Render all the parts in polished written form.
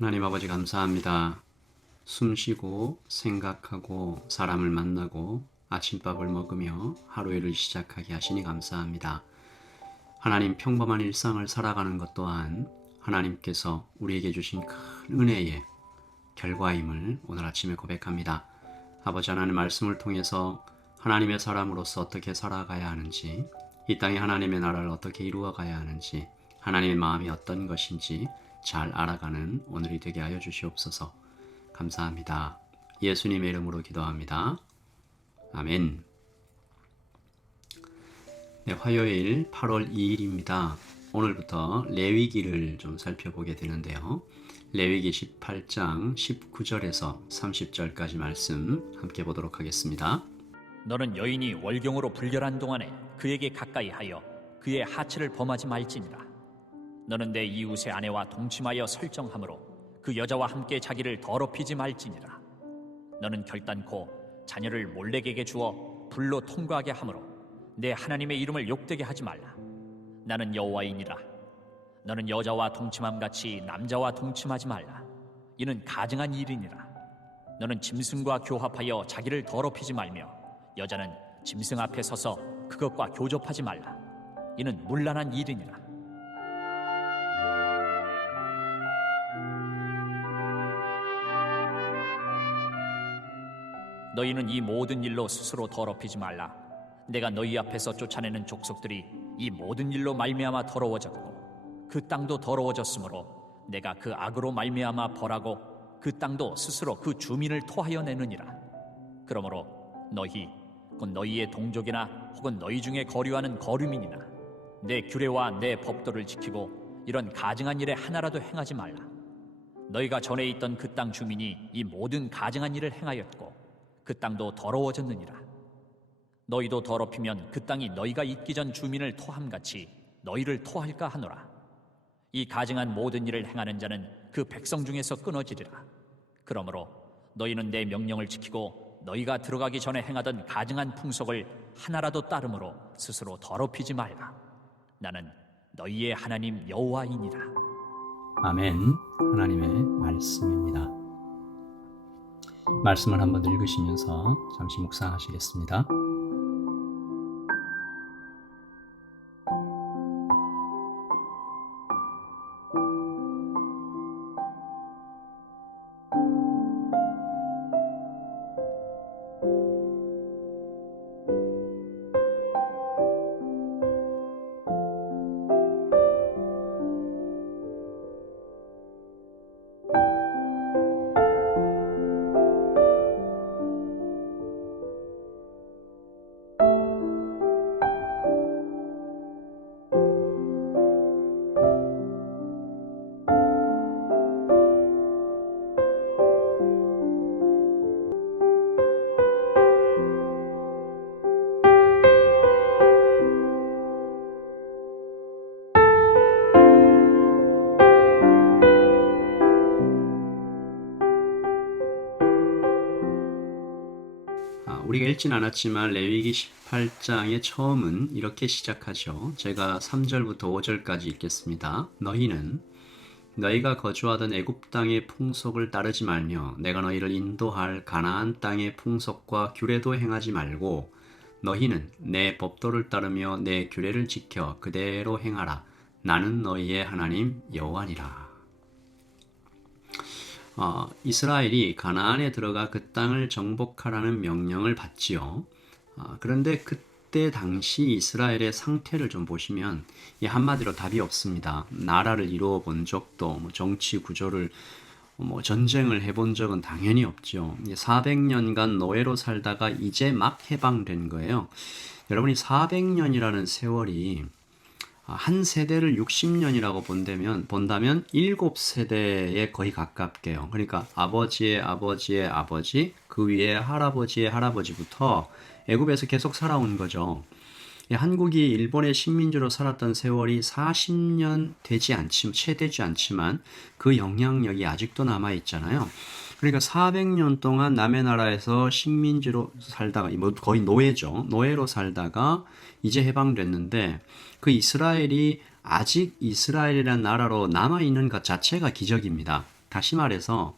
하나님 아버지 감사합니다. 숨 쉬고 생각하고 사람을 만나고 아침밥을 먹으며 하루를 시작하게 하시니 감사합니다. 하나님 평범한 일상을 살아가는 것 또한 하나님께서 우리에게 주신 큰 은혜의 결과임을 오늘 아침에 고백합니다. 아버지 하나님 말씀을 통해서 하나님의 사람으로서 어떻게 살아가야 하는지, 이 땅에 하나님의 나라를 어떻게 이루어가야 하는지, 하나님의 마음이 어떤 것인지 잘 알아가는 오늘이 되게 하여 주시옵소서. 감사합니다. 예수님의 이름으로 기도합니다. 아멘. 네, 화요일 8월 2일입니다. 오늘부터 레위기를 좀 살펴보게 되는데요. 레위기 18장 19절에서 30절까지 말씀 함께 보도록 하겠습니다. 너는 여인이 월경으로 불결한 동안에 그에게 가까이 하여 그의 하체를 범하지 말지니라. 너는 내 이웃의 아내와 동침하여 설정함으로 그 여자와 함께 자기를 더럽히지 말지니라. 너는 결단코 자녀를 몰렉에게 주어 불로 통과하게 함으로 내 하나님의 이름을 욕되게 하지 말라. 나는 여호와이니라. 너는 여자와 동침함같이 남자와 동침하지 말라. 이는 가증한 일이니라. 너는 짐승과 교합하여 자기를 더럽히지 말며 여자는 짐승 앞에 서서 그것과 교접하지 말라. 이는 문란한 일이니라. 너희는 이 모든 일로 스스로 더럽히지 말라. 내가 너희 앞에서 쫓아내는 족속들이 이 모든 일로 말미암아 더러워졌고 그 땅도 더러워졌으므로 내가 그 악으로 말미암아 벌하고 그 땅도 스스로 그 주민을 토하여 내느니라. 그러므로 너희 곧 너희의 동족이나 혹은 너희 중에 거류하는 거류민이나 내 규례와 내 법도를 지키고 이런 가증한 일에 하나라도 행하지 말라. 너희가 전에 있던 그 땅 주민이 이 모든 가증한 일을 행하였고 그 땅도 더러워졌느니라. 너희도 더럽히면 그 땅이 너희가 있기 전 주민을 토함같이 너희를 토할까 하노라. 이 가증한 모든 일을 행하는 자는 그 백성 중에서 끊어지리라. 그러므로 너희는 내 명령을 지키고 너희가 들어가기 전에 행하던 가증한 풍속을 하나라도 따름으로 스스로 더럽히지 말라. 나는 너희의 하나님 여호와이니라. 아멘. 하나님의 말씀입니다. 말씀을 한번 읽으시면서 잠시 묵상하시겠습니다. 우리가 읽진 않았지만 레위기 18장의 처음은 이렇게 시작하죠. 제가 3절부터 5절까지 읽겠습니다. 너희는 너희가 거주하던 애굽 땅의 풍속을 따르지 말며 내가 너희를 인도할 가나안 땅의 풍속과 규례도 행하지 말고 너희는 내 법도를 따르며 내 규례를 지켜 그대로 행하라. 나는 너희의 하나님 여호와니라. 이스라엘이 가나안에 들어가 그 땅을 정복하라는 명령을 받지요. 그런데 그때 당시 이스라엘의 상태를 좀 보시면 한마디로 답이 없습니다. 나라를 이루어 본 적도 정치 구조를 전쟁을 해본 적은 당연히 없죠. 400년간 노예로 살다가 이제 막 해방된 거예요. 여러분이 400년이라는 세월이 한 세대를 60년이라고 본다면 7세대에 거의 가깝게요. 그러니까 아버지의 아버지의 아버지, 그 위에 할아버지의 할아버지부터 애굽에서 계속 살아온 거죠. 한국이 일본의 식민지로 살았던 세월이 40년 채 되지 않지만 그 영향력이 아직도 남아있잖아요. 그러니까 400년 동안 남의 나라에서 식민지로 살다가 거의 노예죠. 노예로 살다가 이제 해방됐는데 그 이스라엘이 아직 이스라엘이라는 나라로 남아있는 것 자체가 기적입니다. 다시 말해서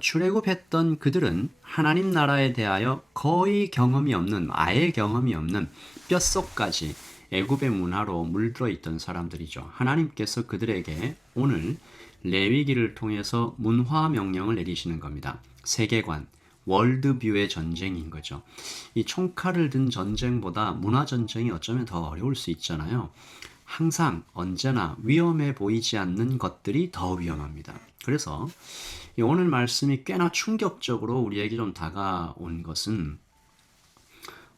출애굽했던 그들은 하나님 나라에 대하여 거의 경험이 없는, 아예 경험이 없는 뼛속까지 애굽의 문화로 물들어 있던 사람들이죠. 하나님께서 그들에게 오늘 레위기를 통해서 문화 명령을 내리시는 겁니다. 세계관, 월드뷰의 전쟁인 거죠. 이 총칼을 든 전쟁보다 문화 전쟁이 어쩌면 더 어려울 수 있잖아요. 항상 언제나 위험해 보이지 않는 것들이 더 위험합니다. 그래서 오늘 말씀이 꽤나 충격적으로 우리에게 좀 다가온 것은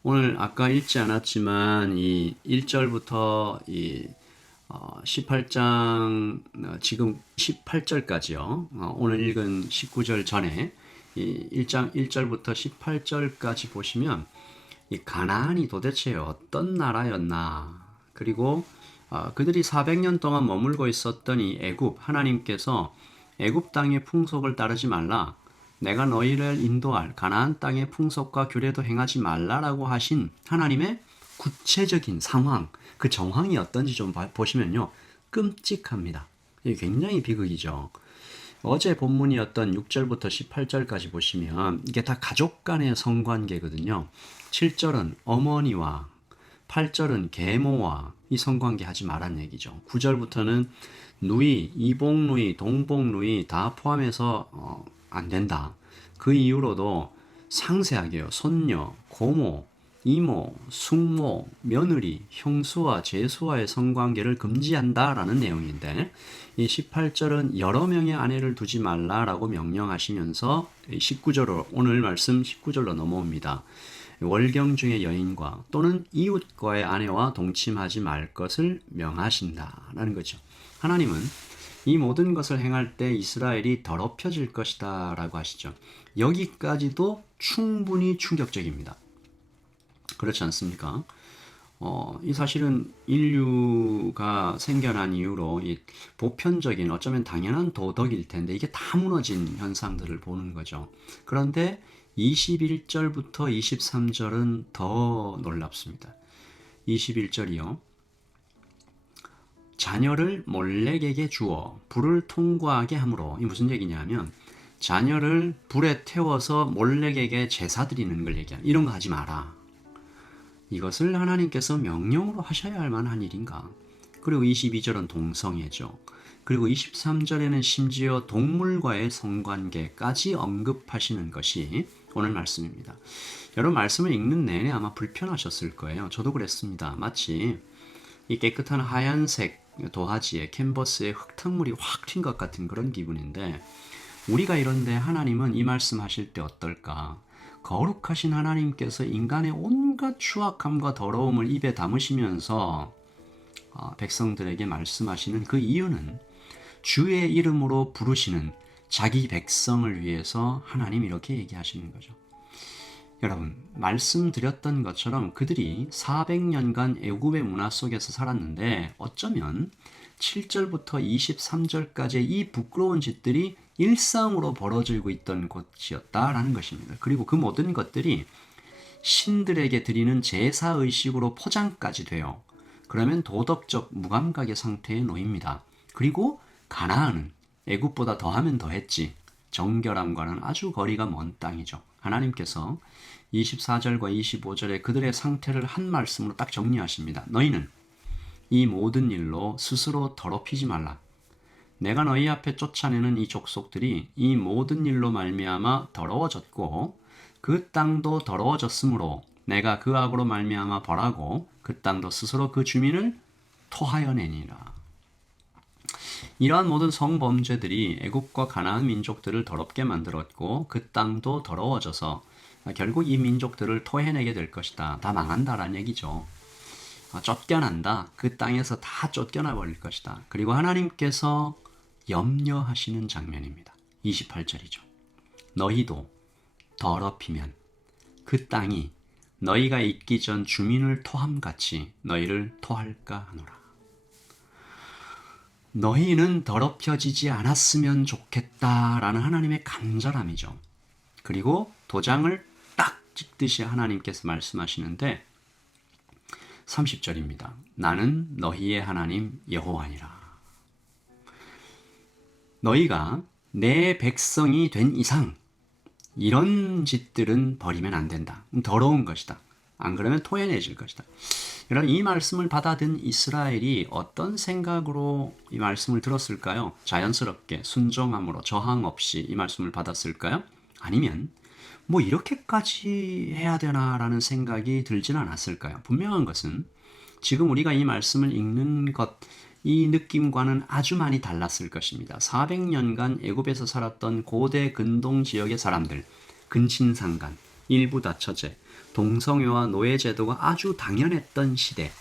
오늘 아까 읽지 않았지만 이 1절부터 이 18장 지금 18절까지요. 오늘 읽은 19절 전에 이 1장 1절부터 18절까지 보시면 이 가나안이 도대체 어떤 나라였나, 그리고 그들이 400년 동안 머물고 있었던 이 애굽, 하나님께서 애굽 땅의 풍속을 따르지 말라, 내가 너희를 인도할 가나안 땅의 풍속과 규례도 행하지 말라라고 하신 하나님의 구체적인 상황, 그 정황이 어떤지 좀 보시면요, 끔찍합니다. 이게 굉장히 비극이죠. 어제 본문이었던 6절부터 18절까지 보시면 이게 다 가족 간의 성관계거든요. 7절은 어머니와 8절은 계모와 이 성관계 하지 말란 얘기죠. 9절부터는 누이, 이복누이, 동복누이 다 포함해서 안 된다. 그 이후로도 상세하게요. 손녀, 고모, 이모, 숙모, 며느리, 형수와 제수와의 성관계를 금지한다라는 내용인데, 이 18절은 여러 명의 아내를 두지 말라라고 명령하시면서 19절로, 오늘 말씀 19절로 넘어옵니다. 월경 중의 여인과 또는 이웃과의 아내와 동침하지 말 것을 명하신다라는 거죠. 하나님은 이 모든 것을 행할 때 이스라엘이 더럽혀질 것이다 라고 하시죠. 여기까지도 충분히 충격적입니다. 그렇지 않습니까? 이 사실은 인류가 생겨난 이후로 이 보편적인, 어쩌면 당연한 도덕일 텐데 이게 다 무너진 현상들을 보는 거죠. 그런데 21절부터 23절은 더 놀랍습니다. 21절이요. 자녀를 몰렉에게 주어 불을 통과하게 함으로, 이 무슨 얘기냐면 자녀를 불에 태워서 몰렉에게 제사 드리는 걸 얘기합니다. 이런 거 하지 마라. 이것을 하나님께서 명령으로 하셔야 할 만한 일인가? 그리고 22절은 동성애죠. 그리고 23절에는 심지어 동물과의 성관계까지 언급하시는 것이 오늘 말씀입니다. 여러분 말씀을 읽는 내내 아마 불편하셨을 거예요. 저도 그랬습니다. 마치 이 깨끗한 하얀색 도화지에 캔버스에 흙탕물이 확 튄 것 같은 그런 기분인데, 우리가 이런데 하나님은 이 말씀 하실 때 어떨까? 거룩하신 하나님께서 인간의 온갖 추악함과 더러움을 입에 담으시면서 백성들에게 말씀하시는 그 이유는 주의 이름으로 부르시는 자기 백성을 위해서 하나님 이렇게 얘기하시는 거죠. 여러분, 말씀드렸던 것처럼 그들이 400년간 애굽의 문화 속에서 살았는데 어쩌면 7절부터 23절까지의 이 부끄러운 짓들이 일상으로 벌어지고 있던 곳이었다라는 것입니다. 그리고 그 모든 것들이 신들에게 드리는 제사의식으로 포장까지 돼요. 그러면 도덕적 무감각의 상태에 놓입니다. 그리고 가나안은 애굽보다 더하면 더했지 정결함과는 아주 거리가 먼 땅이죠. 하나님께서 24절과 25절에 그들의 상태를 한 말씀으로 딱 정리하십니다. 너희는 이 모든 일로 스스로 더럽히지 말라. 내가 너희 앞에 쫓아내는 이 족속들이 이 모든 일로 말미암아 더러워졌고 그 땅도 더러워졌으므로 내가 그 악으로 말미암아 벌하고 그 땅도 스스로 그 주민을 토하여 내니라. 이러한 모든 성범죄들이 애굽과 가나안 민족들을 더럽게 만들었고 그 땅도 더러워져서 결국 이 민족들을 토해내게 될 것이다. 다 망한다라는 얘기죠. 쫓겨난다. 그 땅에서 다 쫓겨나 버릴 것이다. 그리고 하나님께서 염려하시는 장면입니다. 28절이죠. 너희도 더럽히면 그 땅이 너희가 있기 전 주민을 토함같이 너희를 토할까 하노라. 너희는 더럽혀지지 않았으면 좋겠다라는 하나님의 간절함이죠. 그리고 도장을 딱 찍듯이 하나님께서 말씀하시는데 30절입니다. 나는 너희의 하나님 여호와니라. 너희가 내 백성이 된 이상 이런 짓들은 버리면 안 된다. 더러운 것이다. 안 그러면 토해내질 것이다. 여러분, 이 말씀을 받아든 이스라엘이 어떤 생각으로 이 말씀을 들었을까요? 자연스럽게 순종함으로 저항 없이 이 말씀을 받았을까요? 아니면 뭐 이렇게까지 해야 되나라는 생각이 들진 않았을까요? 분명한 것은 지금 우리가 이 말씀을 읽는 것, 이 느낌과는 아주 많이 달랐을 것입니다. 400년간 애굽에서 살았던 고대 근동 지역의 사람들, 근친상간, 일부 다처제, 동성애와 노예 제도가 아주 당연했던 시대.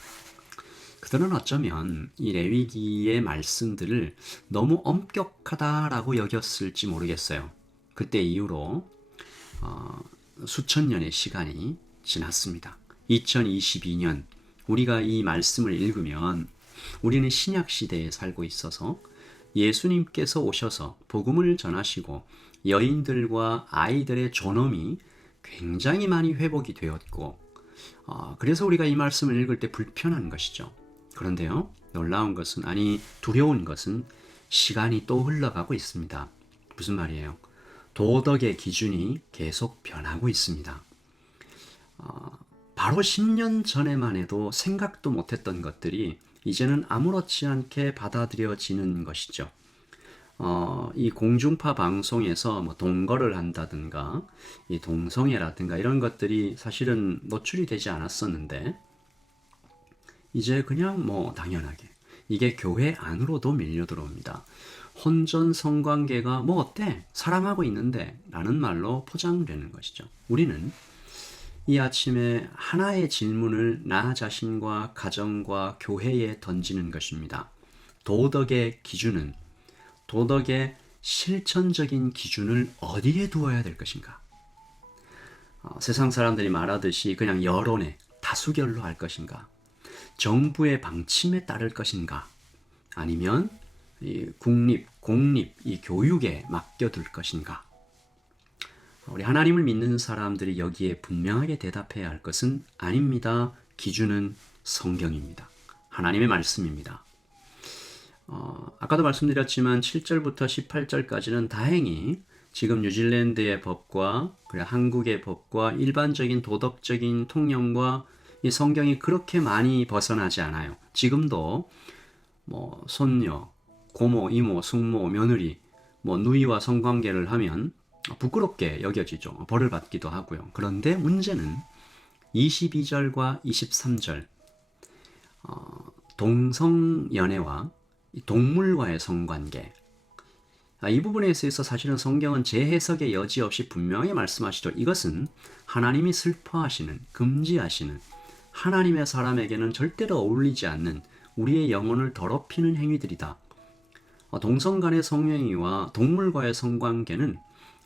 그들은 어쩌면 이 레위기의 말씀들을 너무 엄격하다라고 여겼을지 모르겠어요. 그때 이후로 수천 년의 시간이 지났습니다. 2022년 우리가 이 말씀을 읽으면 우리는 신약 시대에 살고 있어서 예수님께서 오셔서 복음을 전하시고 여인들과 아이들의 존엄이 굉장히 많이 회복이 되었고 그래서 우리가 이 말씀을 읽을 때 불편한 것이죠. 그런데요, 놀라운 것은, 아니 두려운 것은 시간이 또 흘러가고 있습니다. 무슨 말이에요? 도덕의 기준이 계속 변하고 있습니다. 바로 10년 전에만 해도 생각도 못했던 것들이 이제는 아무렇지 않게 받아들여지는 것이죠. 이 공중파 방송에서 뭐 동거를 한다든가 이 동성애라든가 이런 것들이 사실은 노출이 되지 않았었는데 이제 그냥 뭐 당연하게 이게 교회 안으로도 밀려 들어옵니다. 혼전 성관계가 뭐 어때? 사랑하고 있는데 라는 말로 포장되는 것이죠. 우리는 이 아침에 하나의 질문을 나 자신과 가정과 교회에 던지는 것입니다. 도덕의 기준은, 도덕의 실천적인 기준을 어디에 두어야 될 것인가? 세상 사람들이 말하듯이 그냥 여론에 다수결로 할 것인가? 정부의 방침에 따를 것인가? 아니면 이 국립, 공립, 이 교육에 맡겨둘 것인가? 우리 하나님을 믿는 사람들이 여기에 분명하게 대답해야 할 것은 아닙니다. 기준은 성경입니다. 하나님의 말씀입니다. 아까도 말씀드렸지만 7절부터 18절까지는 다행히 지금 뉴질랜드의 법과 한국의 법과 일반적인 도덕적인 통념과 이 성경이 그렇게 많이 벗어나지 않아요. 지금도 뭐 손녀, 고모, 이모, 숙모, 며느리, 뭐 누이와 성관계를 하면 부끄럽게 여겨지죠. 벌을 받기도 하고요. 그런데 문제는 22절과 23절 동성연애와 동물과의 성관계, 이 부분에 있어서 사실은 성경은 재해석의 여지 없이 분명히 말씀하시죠. 이것은 하나님이 슬퍼하시는, 금지하시는, 하나님의 사람에게는 절대로 어울리지 않는 우리의 영혼을 더럽히는 행위들이다. 동성 간의 성행위와 동물과의 성관계는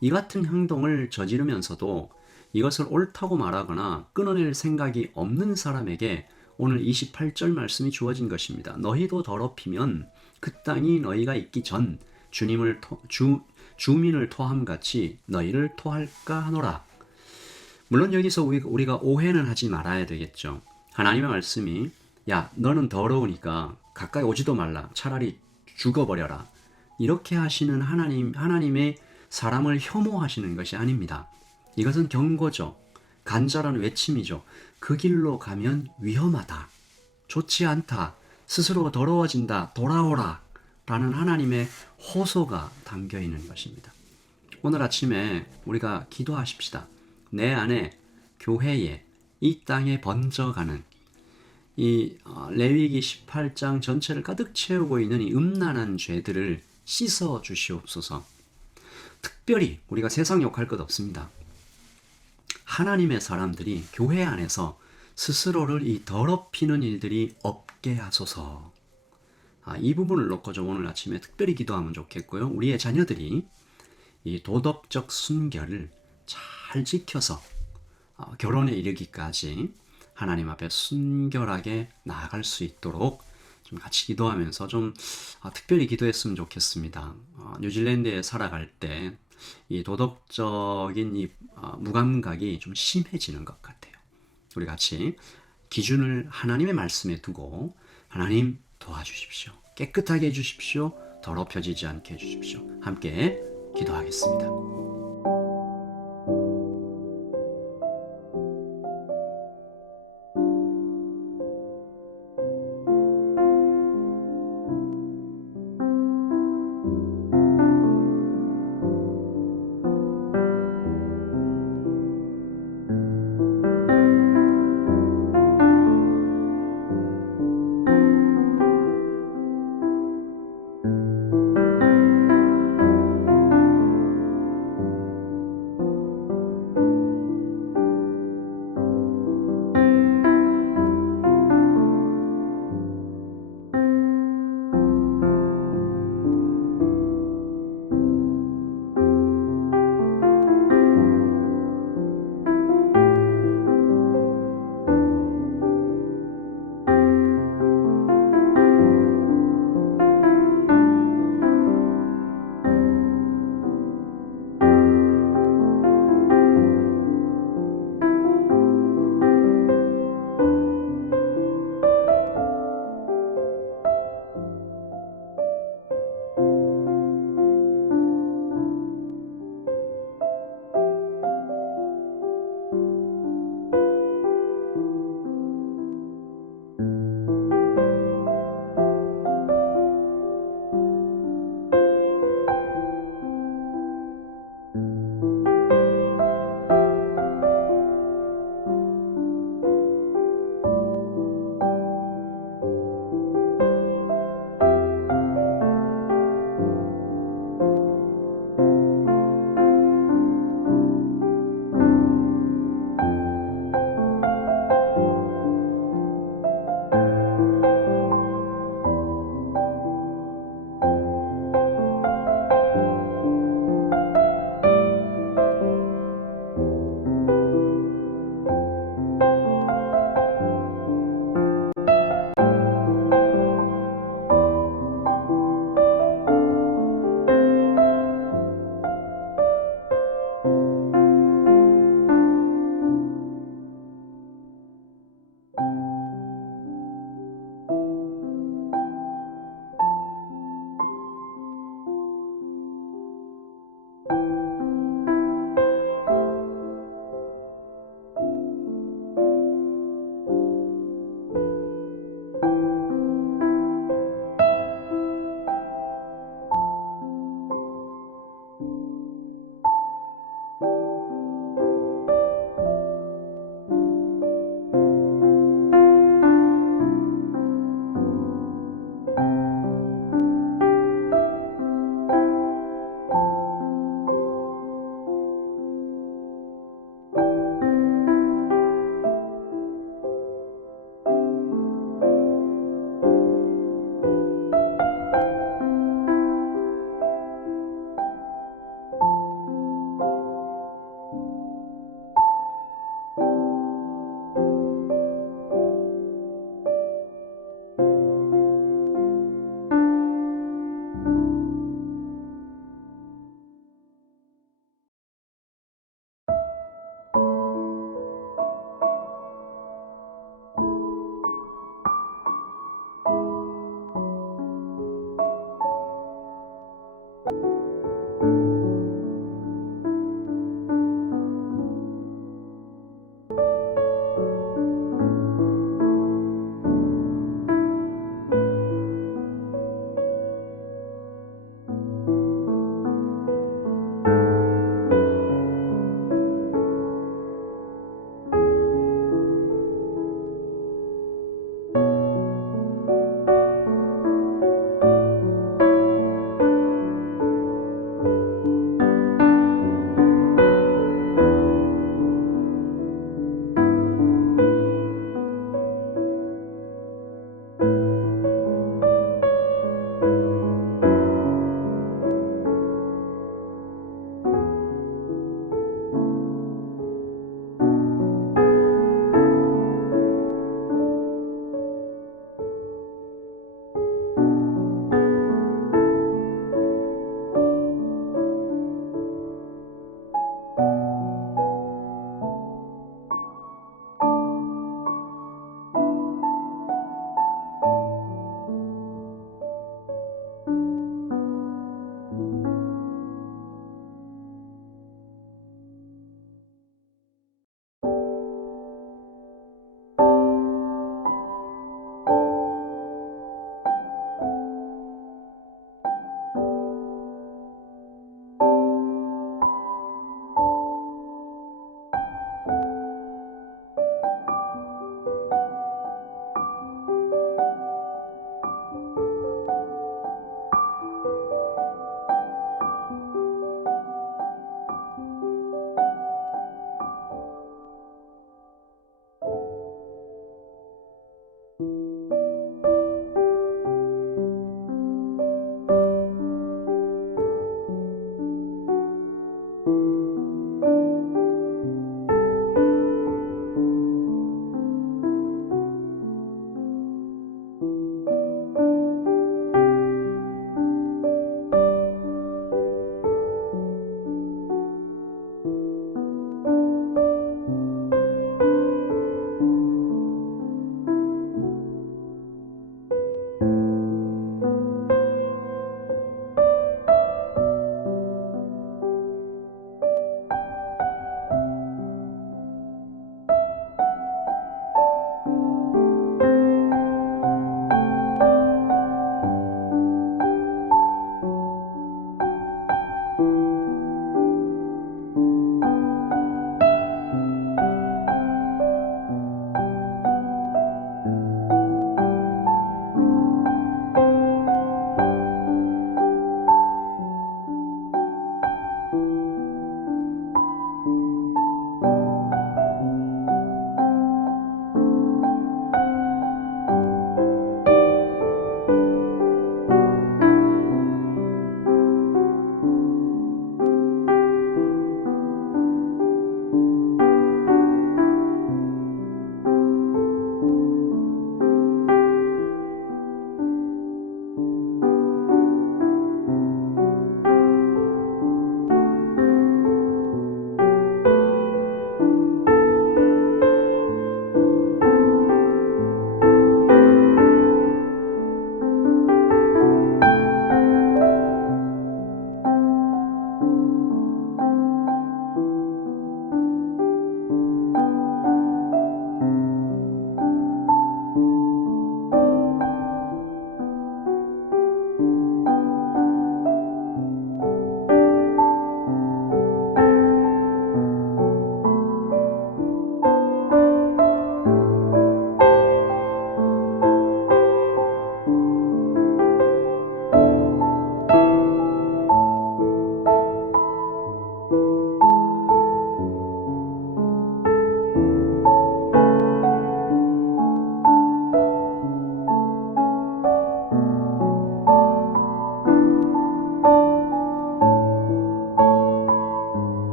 이 같은 행동을 저지르면서도 이것을 옳다고 말하거나 끊어낼 생각이 없는 사람에게 오늘 28절 말씀이 주어진 것입니다. 너희도 더럽히면 그 땅이 너희가 있기 전 주민을 토함같이 너희를 토할까 하노라. 물론 여기서 우리가 오해는 하지 말아야 되겠죠. 하나님의 말씀이 야 너는 더러우니까 가까이 오지도 말라. 차라리 죽어버려라. 이렇게 하시는 하나님의 사람을 혐오하시는 것이 아닙니다. 이것은 경고죠. 간절한 외침이죠. 그 길로 가면 위험하다. 좋지 않다. 스스로 더러워진다. 돌아오라. 라는 하나님의 호소가 담겨 있는 것입니다. 오늘 아침에 우리가 기도하십시다. 내 안에, 교회에, 이 땅에 번져가는 이 레위기 18장 전체를 가득 채우고 있는 이 음란한 죄들을 씻어 주시옵소서. 특별히 우리가 세상 욕할 것 없습니다. 하나님의 사람들이 교회 안에서 스스로를 이 더럽히는 일들이 없게 하소서. 이 부분을 놓고 좀 오늘 아침에 특별히 기도하면 좋겠고요. 우리의 자녀들이 이 도덕적 순결을 잘 지켜서 결혼에 이르기까지 하나님 앞에 순결하게 나아갈 수 있도록 좀 같이 기도하면서 좀 특별히 기도했으면 좋겠습니다. 뉴질랜드에 살아갈 때 이 도덕적인 이 무감각이 좀 심해지는 것 같아요. 우리 같이 기준을 하나님의 말씀에 두고 하나님 도와주십시오. 깨끗하게 해주십시오. 더럽혀지지 않게 해주십시오. 함께 기도하겠습니다.